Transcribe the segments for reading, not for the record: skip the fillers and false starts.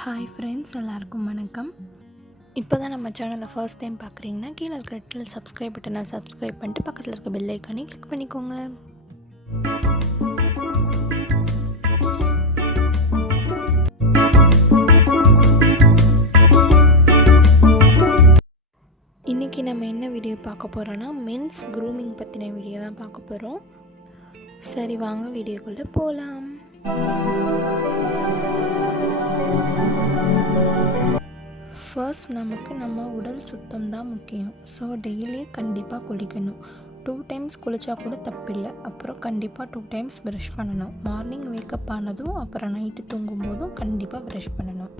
Hi friends, எல்லாருக்கும் வணக்கம். இப்போ தான் நம்ம சேனலை ஃபர்ஸ்ட் டைம் பார்க்குறீங்கன்னா கீழே இருக்கிற இடத்துல சப்ஸ்கிரைப் பட்டனை சப்ஸ்கிரைப் பண்ணிட்டு பக்கத்தில் இருக்க பெல் ஐக்கானே கிளிக் பண்ணிக்கோங்க. இன்றைக்கி நம்ம என்ன வீடியோ பார்க்க போகிறோன்னா மென்ஸ் க்ரூமிங் பற்றின வீடியோ தான் பார்க்க போகிறோம். சரி, வாங்க வீடியோக்குள்ளே போகலாம். ஃபர்ஸ்ட் நமக்கு நம்ம உடல் சுத்தம் தான் முக்கியம். ஸோ டெய்லியும் கண்டிப்பாக குளிக்கணும். 2 times குளித்தா கூட தப்பில்லை. அப்புறம் கண்டிப்பாக 2 times ப்ரஷ் பண்ணணும். மார்னிங் வேக்கப் ஆனதும் அப்புறம் நைட்டு தூங்கும் போதும் கண்டிப்பாக ப்ரஷ் பண்ணணும்.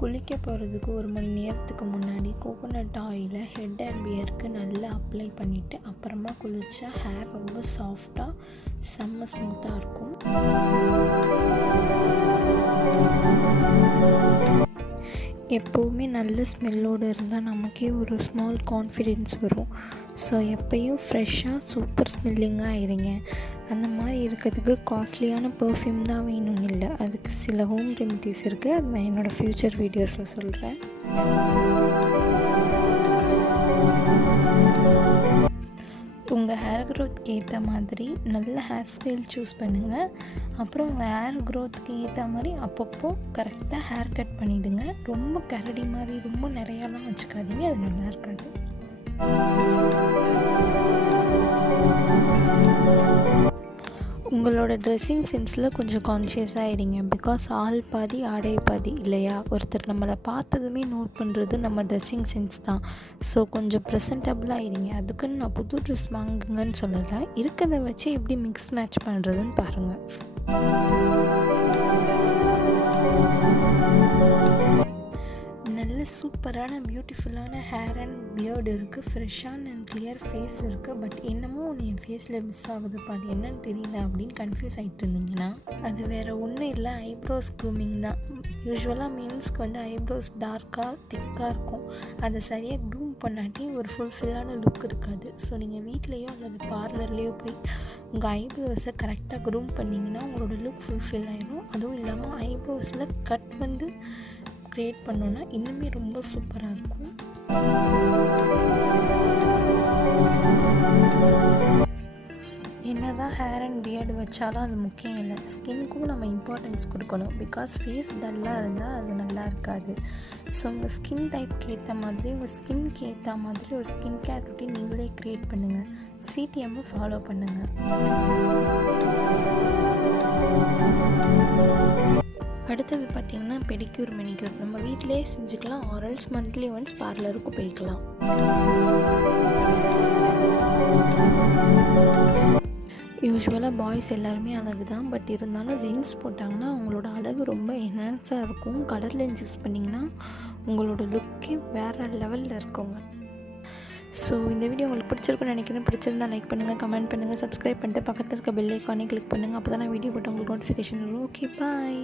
குளிக்க போகிறதுக்கு 1 மணி நேரத்துக்கு முன்னாடி கோகோனட் ஆயிலை ஹெட் அண்ட் பியருக்கு நல்லா அப்ளை பண்ணிவிட்டு அப்புறமா குளித்தா ஹேர் ரொம்ப சாஃப்டாக செம்ம ஸ்மூத்தாக இருக்கும். எப்போவுமே நல்ல ஸ்மெல்லோடு இருந்தால் நமக்கே ஒரு ஸ்மால் கான்ஃபிடென்ஸ் வரும். ஸோ எப்போயும் ஃப்ரெஷ்ஷாக சூப்பர் ஸ்மெல்லிங்காக ஆயிருங்க. அந்த மாதிரி இருக்கிறதுக்கு காஸ்ட்லியான பர்ஃப்யூம் தான் வேணும்னு இல்லை, அதுக்கு சில ஹோம் ரெமிடிஸ் இருக்குது. அது நான் என்னோடய ஃப்யூச்சர் வீடியோஸில் சொல்கிறேன். உங்கள் ஹேர் க்ரோத்துக்கு ஏற்ற மாதிரி நல்ல ஹேர் ஸ்டைல் சூஸ் பண்ணுங்கள். அப்புறம் உங்கள் ஹேர் க்ரோத்துக்கு ஏற்ற மாதிரி அப்பப்போ கரெக்டாக ஹேர் கட் பண்ணிவிடுங்க. ரொம்ப கரடி மாதிரி ரொம்ப நிறையாலாம் வச்சுக்காதீங்க, அது நல்லா இருக்காது. உங்களோட ட்ரெஸ்ஸிங் சென்ஸில் கொஞ்சம் கான்ஷியஸாக இருங்க. பிகாஸ் ஆள் பாதி ஆடை பாதி இல்லையா? ஒருத்தர் நம்மளை பார்த்ததுமே நோட் பண்ணுறது நம்ம ட்ரெஸ்ஸிங் சென்ஸ் தான். ஸோ கொஞ்சம் ப்ரெசன்டபுளாக இருங்க. அதுக்குன்னு நான் புது ட்ரெஸ் வாங்குங்கன்னு சொல்லலை, இருக்கிறத வச்சு எப்படி மிக்ஸ் மேட்ச் பண்ணுறதுன்னு பாருங்கள். நல்ல சூப்பரான பியூட்டிஃபுல்லான ஹேர் அண்ட் பியர்டு இருக்குது, ஃப்ரெஷ்ஷான அண்ட் கிளியர் ஃபேஸ் இருக்குது. பட் என்னமோ ஒன்று என் ஃபேஸில் மிஸ் ஆகுதுப்பா, அது என்னன்னு தெரியல அப்படின்னு கன்ஃபியூஸ் ஆகிட்டு இருந்தீங்கன்னா அது வேறு ஒன்றும் இல்லை, ஐப்ரோஸ் க்ரூமிங் தான். யூஸ்வலாக மென்ஸ்க்கு ஐப்ரோஸ் டார்க்காக திக்காக இருக்கும். அதை சரியாக க்ரூம் பண்ணாட்டி ஒரு ஃபுல்ஃபில்லான லுக் இருக்காது. ஸோ நீங்கள் வீட்லேயோ அல்லது பார்லர்லேயோ போய் உங்கள் ஐப்ரோஸை கரெக்டாக க்ரூம் பண்ணிங்கன்னா உங்களோட லுக் ஃபுல்ஃபில் ஆகிடும். அதுவும் இல்லாமல் ஐப்ரோஸில் கட் க்ரியேட் பண்ணோன்னா இன்னுமே ரொம்ப சூப்பராக இருக்கும். என்னதான் ஹேர் அண்ட் பியர்டு வச்சாலும் அது முக்கியம் இல்லை, ஸ்கின்க்கும் நம்ம இம்பார்ட்டன்ஸ் கொடுக்கணும். பிகாஸ் ஃபேஸ் டல்லாக இருந்தால் அது நல்லா இருக்காது. ஸோ உங்கள் ஸ்கின் டைப்க்கு ஏற்ற மாதிரி உங்கள் ஸ்கின்க்கு ஏற்ற மாதிரி ஒரு ஸ்கின் கேர் ரொட்டீன் நீங்களே க்ரியேட் பண்ணுங்கள். சிடிஎம்மை ஃபாலோ பண்ணுங்கள். அடுத்தது பார்த்திங்கன்னா பெடிக்யூர் மெனிக்யூர் நம்ம வீட்டிலே செஞ்சுக்கலாம். ஆரல்ஸ் மந்த்லி ஒன்ஸ் பார்லருக்கு போய்க்கலாம். யூஸ்வலாக பாய்ஸ் எல்லாருமே அழகு தான், பட் இருந்தாலும் லென்ஸ் போட்டாங்கன்னா அவங்களோட அழகு ரொம்ப என்ஹான்ஸாக இருக்கும். கலர் லென்ஸ் யூஸ் பண்ணிங்கன்னா உங்களோட லுக்கே வேறு லெவலில் இருக்குங்க. ஸோ இந்த வீடியோ உங்களுக்கு பிடிச்சிருக்குன்னு நினைக்கிறேன். பிடிச்சிருந்தா லைக் பண்ணுங்கள், கமெண்ட் பண்ணுங்கள், சப்ஸ்கிரைப் பண்ணிட்டு பக்கத்தில் இருக்க பெல் ஐக்கானே கிளிக் பண்ணுங்கள். அப்போ தான் நான் வீடியோ போட்டு உங்களுக்கு நோட்டிஃபிகேஷன் வரும். ஓகே, பாய்.